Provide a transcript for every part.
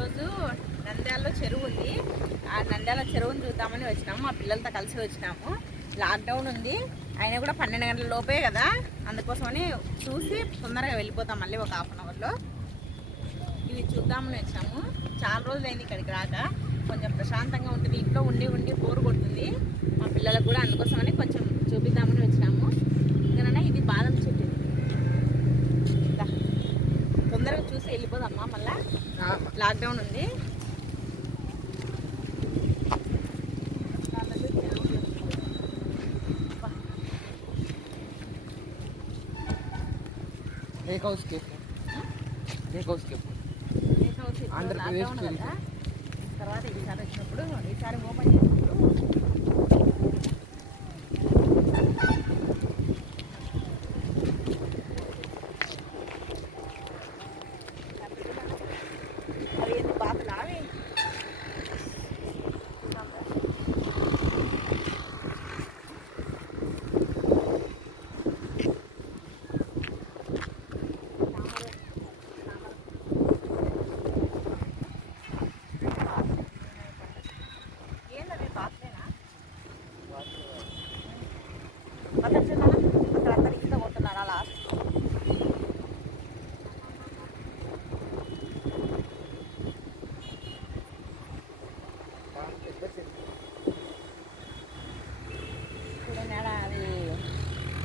ఈరోజు నంద్యాలలో చెరువు ఉంది. ఆ నంద్యాల చెరువుని చూద్దామని వచ్చినాము. మా పిల్లలతో కలిసి వచ్చినాము. లాక్డౌన్ ఉంది. అయినా కూడా పన్నెండు గంటల లోపే కదా. అందుకోసమని చూసి తొందరగా వెళ్ళిపోతాం మళ్ళీ ఒక హాఫ్ అన్ అవర్లో ఇవి చూద్దామని వచ్చాము చాలా రోజులు అయింది ఇక్కడికి రాక. కొంచెం ప్రశాంతంగా ఉంటుంది. ఇంట్లో ఉండి ఉండి బోర్ కొడుతుంది. మా పిల్లలకు కూడా అందుకోసమని కొంచెం చూపిద్దామని వచ్చినాము. ఇంకా ఇది బాదం చెట్టు ఇది. దా. తొందరగా ఉండదమ్మా మళ్ళా? లాక్డౌన్ ఉంది. హౌస్ తర్వాత ఈసారి వచ్చినప్పుడు ఈసారి ఓపెన్ చేసినప్పుడు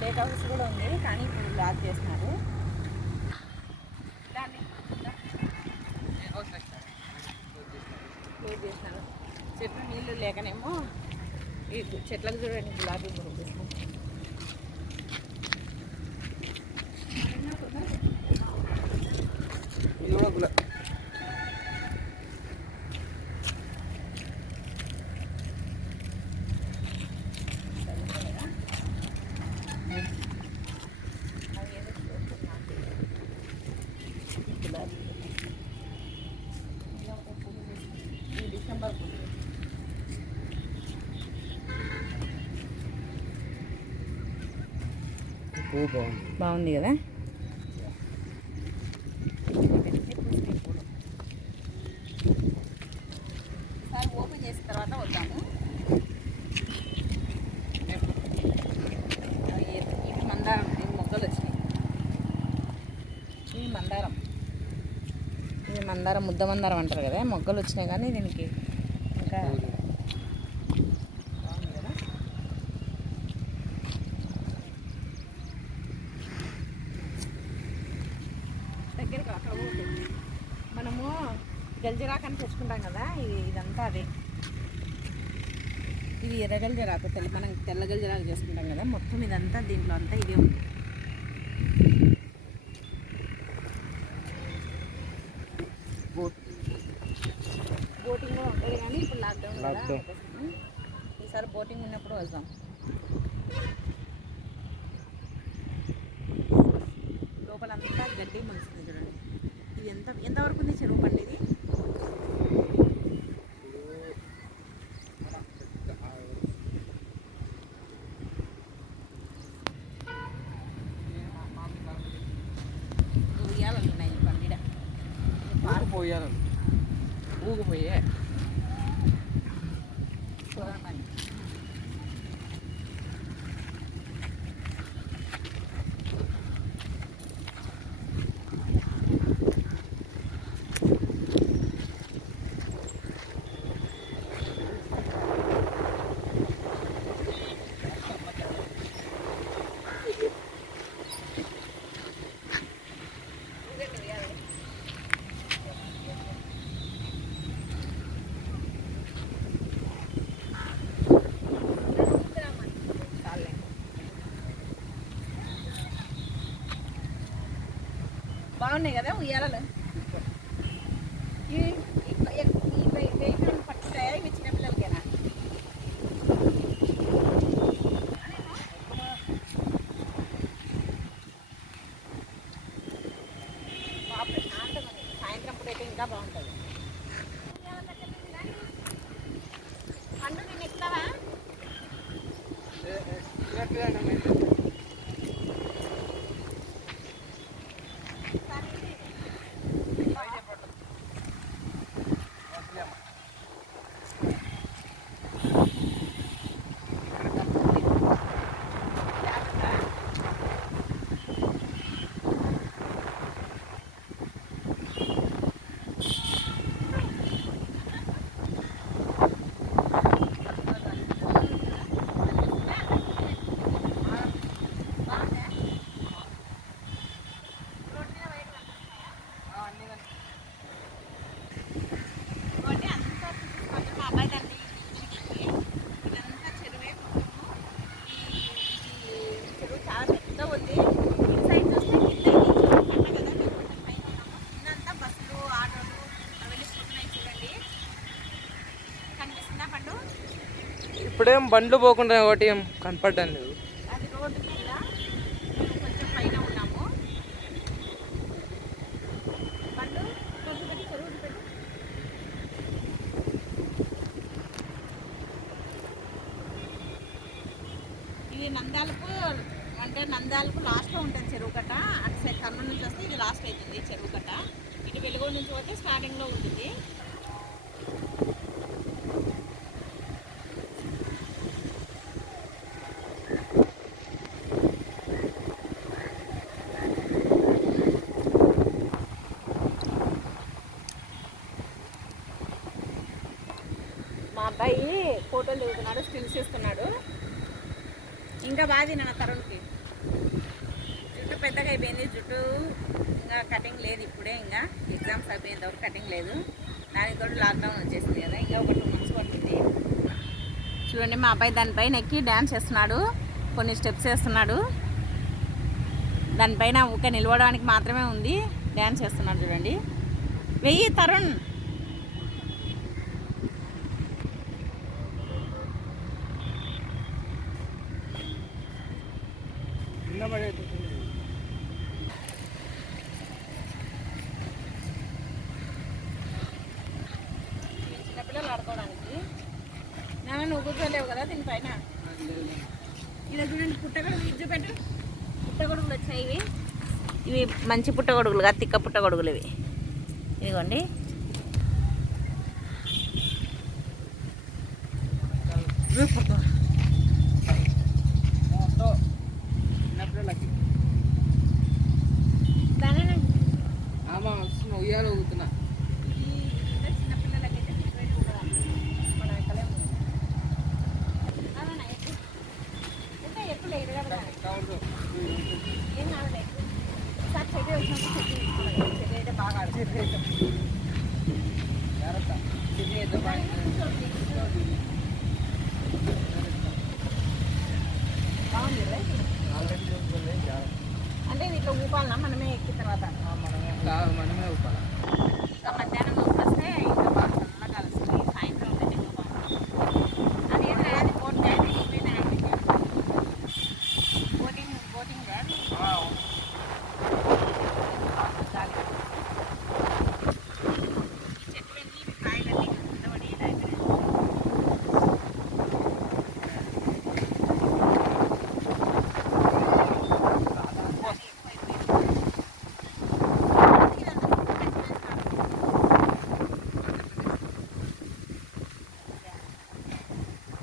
లేక్ హౌస్ కూడా ఉంది కానీ ఇప్పుడు బ్లాక్ చేస్తున్నారు దాన్ని క్లోజ్ చేసినారు చెట్లు నీళ్ళు లేకనేమో ఈ చెట్లకు చూడండి గులాబీ పురుగులు ఇది కూడా గులా అవి ఏదో చూస్తున్నాను. గులాబీ ఇది ఒక పువ్వు. ఇది డిసెంబర్ పువ్వు పువ్వు బాగుంది బాగుంది కదా సార్ ఓపెన్ చేసిన తర్వాత వద్దాము అవి ఏ- ఇవి మందారం ఇవి మొగ్గలు వచ్చినాయి ఇవి మందారం ఇవి మందారం ముద్ద మందారం అంటారు కదా మొగ్గలు వచ్చినాయి కానీ దీనికి ఇంకా బాగుంది కదా దగ్గరికి అక్కడ మనము గల్జరాకని తెచ్చుకుంటాం కదా ఇది ఇదంతా అదే. ఇది ఎర్ర గల్జరాకు తెల్ల మనం తెల్ల గల్జరాకు చేసుకుంటాం కదా మొత్తం ఇదంతా దీంట్లో అంతా ఇదే ఉంది బోట్ బోటింగ్ కూడా ఉంటుంది కానీ ఇప్పుడు లాక్డౌన్ ఈసారి బోటింగ్ ఉన్నప్పుడు వద్దాం. లోపలంతా గడ్డి మొలుస్తుంది చూడండి. ఇది ఎంత ఎంతవరకు ఉంది చెరువు పండు ఇది? ఉయ్యాలనున్నాయి ఈ Thank you. బాగా కదా ఉయ్యాలలు. సాయంత్రం పూట అయితే ఇంకా బాగుంటుంది. ఇప్పుడేం బండ్లు పోకుండా ఒకటి ఏం కనపడ్డం లేదు. అది రోడ్డు మీద కొంచెం పైన ఉన్నాము. పండు చెరువు ఇది నందాలకు అంటే నందాలకు లాస్ట్లో ఉంటుంది చెరువు కట్ట. అటు సైడ్ కర్నూలు నుంచి వస్తే ఇది లాస్ట్ అవుతుంది చెరువు కట్ట. ఇటు వెలుగోడు నుంచి పోతే స్టార్టింగ్లో ఉంటుంది. మా అబ్బాయి ఫోటోలు దిగుతున్నాడు స్టిల్స్ ఇస్తున్నాడు ఇంకా బాగా నా తరుణ్కి. జుట్టు పెద్దగా అయిపోయింది జుట్టు ఇంకా కటింగ్ లేదు ఇప్పుడే ఇంకా. ఎగ్జామ్స్ అయిపోయింది వరకు కటింగ్ లేదు. దానికి తోడు లాక్డౌన్ వచ్చేసింది కదా ఇంకా ఒక టూ మంత్స్ పడుతుంది. చూడండి మా అబ్బాయి దానిపైన ఎక్కి డ్యాన్స్ చేస్తున్నాడు కొన్ని స్టెప్స్ వేస్తున్నాడు దానిపైన ఊక నిలవడానికి మాత్రమే ఉంది డ్యాన్స్ చేస్తున్నాడు చూడండి. వెయ్యి తరుణ్ కింద పడే చిన్నపిల్లలు ఆడుకోవడానికి నాన్న నువ్వు కూర్చోలేవు కదా దీనిపైన ఇలా చూడండి పుట్టగొడుగులు ఇజ్జు పెట్టు పుట్టగొడుగులు వచ్చాయి ఇవి మంచి మంచి కాదు తిక్క పుట్టగొడుగులు ఇవి. ఇదిగోండి. చిన్నపిల్లలకి దాని ఆమా వస్తున్నా ఉయ్యాలు ఊగుతున్నా చిన్నపిల్లలకైతే తీసుకెళ్ళి ఉండదు మనం ఎక్కలే ఉంది ఇంకా ఎక్కువ లేదు కదా కావద్దు. ఏం కావాలి సార్ చెడ్డ వచ్చినప్పుడు చెడ్డ తీసుకోవాలి చెడ్డ అయితే బాగా ఆడుతుంది జాగ్రత్త. ఇది ఎంత బాగుంది. బాగుంది కదా ఇది? ఆల్రెడీ చూసుకుంది, జాగ్రత్త. అంటే ఇట్లా ఊపాలన్నా మనమే ఎక్కిన తర్వాత ఆ, మనమే కాదు, మనమే ఊపాలి. ఇంకా మధ్యాహ్నం వస్తే ఇంకా బాగా చల్లగా కలుస్తుంది సాయంత్రం ఉంటే ఇంకా బాగుంటుంది అది ఏంటి అది బోట్ అది ఇవే బోటింగ్ బోటింగ్ కాదు ఆ, గాలి. చెట్లు ఎన్ని ఇవి కాయలన్నీ కింద పడి ఇలా అయిపోయినాయి.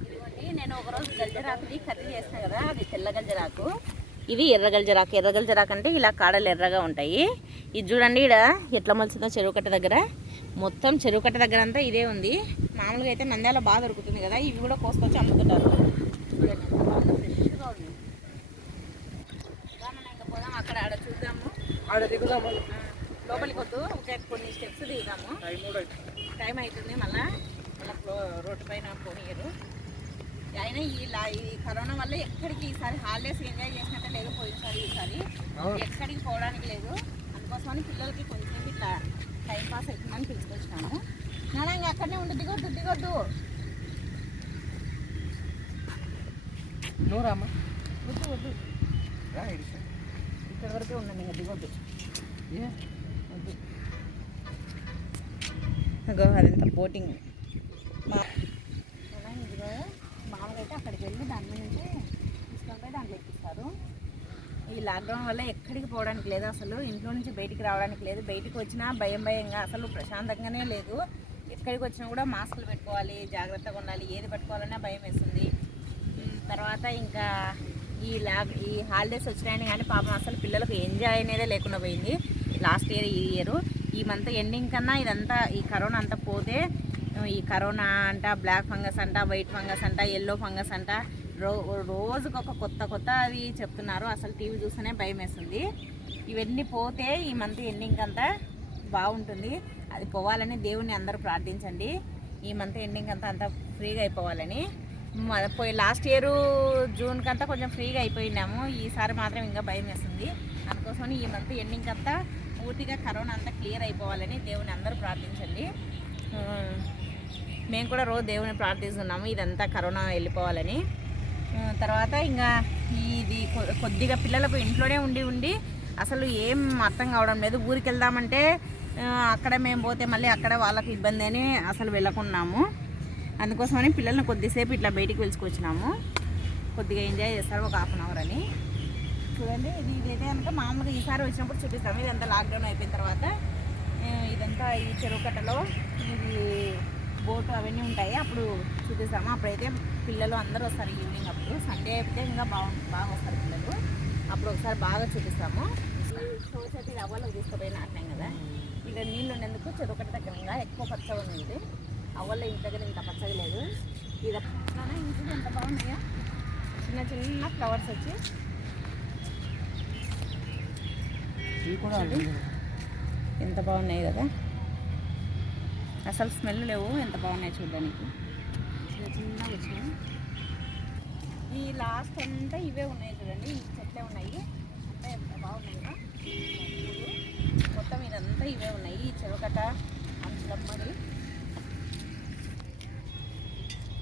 ఇదిగోండి నేను ఒకరోజు గల్జరాకుది కర్రీ చేస్తాను కదా అది తెల్ల గల్జరాకు ఇది ఎర్ర గల్జరాకు ఎర్ర గల్జరాకు అంటే ఇలా కాడలు ఎర్రగా ఉంటాయి. ఇది చూడండి ఇక్కడ ఎట్లా మలిసిందో చెరువు కట్ట దగ్గర. మొత్తం చెరువు కట్ట దగ్గర అంతా ఇదే ఉంది. మామూలుగా అయితే నంద్యాల బాగా దొరుకుతుంది కదా. ఇవి కూడా కోసుకొచ్చి అమ్ముతుంటారు. ఫ్రెష్గా ఉంది పోదాం అక్కడ ఆడ చూద్దాము ఆడ లోపలికి వద్దు. ఒక కొన్ని స్టెప్స్ దిగుదాము. టైం అవుతుంది మళ్ళా. మళ్ళీ రోడ్డు పైన పోనీయరు. అయినా ఈ కరోనా వల్ల ఎక్కడికి ఈసారి హాలిడేస్ ఎంజాయ్ చేసినట్టే లేదు పోయినసారి ఈసారి. ఎక్కడికి పోవడానికి లేదు అందుకోసమని పిల్లలకి కొంచెం ఇట్లా టైం పాస్ అవుతుందని పిలుచుకొచ్చినాము నాన్న ఇంకా అక్కడనే ఉండి దిగొద్దు దిగొద్దు నువ్వు రామ్మా. వద్దు వద్దు రా. ఇక్కడ వరకే ఉండండి ఇంకా దిగొద్దు ఏ? వద్దు అదంతా బోటింగ్ మా అలా ఇదిగో మామూలుగా అయితే అక్కడికి వెళ్ళి దాని మీద నుంచి తీసుకొని పోయి దాంట్లో ఎక్కిస్తారు ఈ లాక్డౌన్ వల్ల ఎక్కడికి పోవడానికి లేదు అసలు. ఇంట్లో నుంచి బయటికి రావడానికి లేదు. బయటికి వచ్చినా భయం భయంగా అసలు ప్రశాంతంగానే లేదు. ఎక్కడికి వచ్చినా కూడా మాస్కులు పెట్టుకోవాలి జాగ్రత్తగా ఉండాలి. ఏది పెట్టుకోవాలనే భయం వేస్తుంది. తర్వాత ఇంకా ఈ లాక్ ఈ హాలిడేస్ వచ్చినాయని కానీ పాపం అసలు పిల్లలకు ఎంజాయ్ అనేదే లేకుండా పోయింది. లాస్ట్ ఇయర్ ఈ ఇయర్. ఈ మంత్ ఎండింగ్ కన్నా ఇదంతా ఈ కరోనా అంతా పోతే ఈ కరోనా అంట బ్లాక్ ఫంగస్ అంట వైట్ ఫంగస్ అంట ఎల్లో ఫంగస్ అంట రో రోజుకొక ఒక కొత్త కొత్త అవి చెప్తున్నారు. అసలు టీవీ చూస్తేనే భయం వేస్తుంది ఇవన్నీ పోతే ఈ మంత్ ఎండింగ్ అంతా బాగుంటుంది. అది పోవాలని దేవుణ్ణి అందరూ ప్రార్థించండి. ఈ మంత్ ఎండింగ్ అంతా అంతా ఫ్రీగా అయిపోవాలని. మ- పోయి లాస్ట్ ఇయర్ జూన్ కంతా కొంచెం ఫ్రీగా అయిపోయినాము. ఈసారి మాత్రం ఇంకా భయం వేస్తుంది అందుకోసం ఈ మంత్ ఎండింగ్ అంతా పూర్తిగా కరోనా అంతా క్లియర్ అయిపోవాలని దేవుని అందరూ ప్రార్థించండి. మేము కూడా రోజు దేవుని ప్రార్థిస్తున్నాము. ఇదంతా కరోనా వెళ్ళిపోవాలని. తర్వాత ఇంకా ఇది కొ- కొద్దిగా పిల్లలకు ఇంట్లోనే ఉండి ఉండి అసలు ఏం అర్థం కావడం లేదు. ఊరికి వెళ్దామంటే అక్కడ మేము పోతే మళ్ళీ అక్కడ వాళ్ళకు ఇబ్బంది అని అసలు వెళ్ళకున్నాము. అందుకోసమని పిల్లల్ని కొద్దిసేపు ఇట్లా బయటికి పిలుచుకొచ్చినాము. కొద్దిగా ఎంజాయ్ చేస్తారు ఒక హాఫ్ అన్ అవర్ అని. చూడండి ఇది ఇదైతే కనుక మామూలుగా ఈసారి వచ్చినప్పుడు చూపిస్తాము. ఇదంతా లాక్డౌన్ అయిపోయిన తర్వాత ఇదంతా ఈ చెరువు కట్టలో ఇది బోటు అవన్నీ ఉంటాయి. అప్పుడు చూపిస్తాము అప్పుడైతే పిల్లలు అందరూ వస్తారు ఈవినింగ్ అప్పుడు. సండే అయితే ఇంకా బాగు బాగా వస్తారు పిల్లలు. అప్పుడు ఒకసారి బాగా చూపిస్తాము షో చెట్టు అవ్వలో తీసుకుపోయి నాటినాం కదా. ఇక్కడ నీళ్ళు ఉండేందుకు చెరువు కట్ట దగ్గర ఇంకా ఎక్కువ పచ్చగా ఉంది ఇది అవ్వలో ఇంటి దగ్గర ఇంత పచ్చగా లేదు. ఇది ఇంటి ఎంత బాగున్నాయా చిన్న చిన్న ఫ్లవర్స్ వచ్చి ఎంత బాగున్నాయి కదా. అసలు స్మెల్ లేవు ఎంత బాగున్నాయి చూడడానికి. చిన్న వచ్చినాయి ఈ లాస్ట్ అంతా ఇవే ఉన్నాయి చూడండి ఈ చెట్లే ఉన్నాయి. అంతా ఎంత బాగున్నాయి. కదా మొత్తం ఇదంతా ఇవే ఉన్నాయి. ఈ చెరుకట అంచులమ్మడి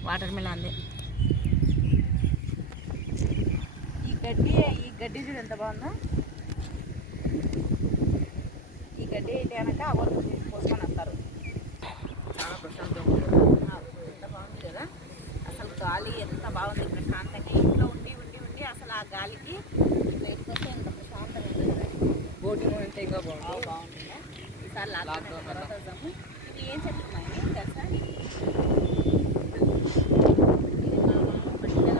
వాటర్ మిలాన్ ఈ గడ్డి ఈ గడ్డి చూడు ఎంత బాగుందో. ఈ గడ్డి అయితే కనుక అవన్నీ తీసుకొని వస్తారు. చాలా ఎంత బాగుంది కదా అసలు గాలి ఎంత బాగుంది ప్రశాంతంగా ఇంట్లో ఉండి ఉండి ఉండి అసలు ఆ గాలికి ఇట్లా ఎత్తుకొస్తే ఎంత ప్రశాంతంగా ఉంది కదా బోటింగ్ ఉంటే ఇంకా బాగుంటుంది బాగుంటుందా ఈసారి లాక్డౌన్ తర్వాత వద్దాము ఇది ఏం చెప్తున్నాయి తెలుసా ఇది మా మామ పట్టుదల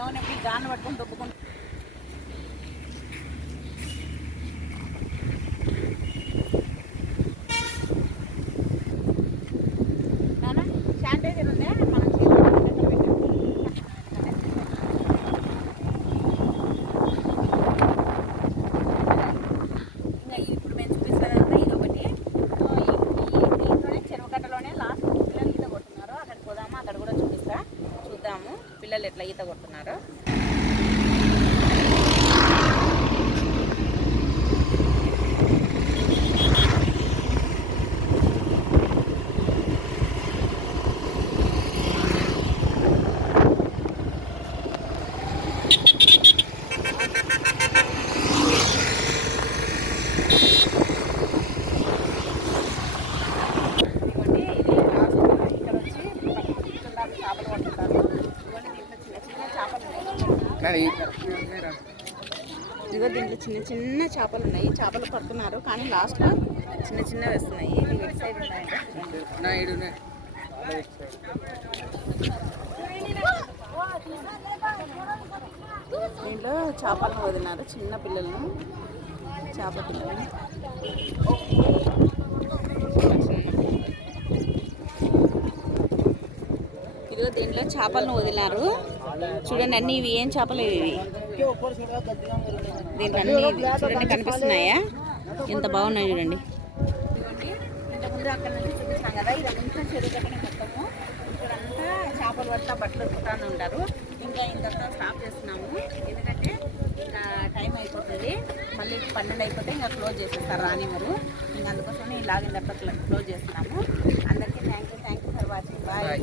उन्होंने भी दान ఇదిగో దీంట్లో చిన్న చిన్న చేపలు ఉన్నాయి. చేపలు పడుతున్నారు. కానీ లాస్ట్లో చిన్న చిన్నవి వస్తున్నాయి. ఇది ఇటు సైడ్ ఉన్నాయి. దీంట్లో చేపలను వదిలినారు. చిన్న పిల్లలను. చేప పిల్లలు ఇదిగో దీంట్లో చేపలను వదిలినారు. చూడండి అన్ని ఇవి ఏం చేపలు ఇవి? దీంట్లో అన్ని చూడండి కనిపిస్తున్నాయా? ఎంత బాగున్నాయి చూడండి. అక్కడ నుంచి చూపించాం కదా ఇదంతా చెరువు కట్టనే మొత్తము. ఇక్కడంతా చేపలు పడతా బట్టలు ఉతుకుతానే ఉంటారు. ఇంకా ఇంతంతా స్టాప్ చేస్తున్నాము. ఎందుకంటే ఇంకా టైం అయిపోతుంది. మళ్ళీ పన్నెండు అయిపోతే ఇంకా క్లోజ్ చేసేస్తారు రానివ్వరు ఇంకా అందుకోసమని ఇలాగిన తర్వాత క్లోజ్ చేస్తున్నాము. అందరికీ thank you thank you for watching bye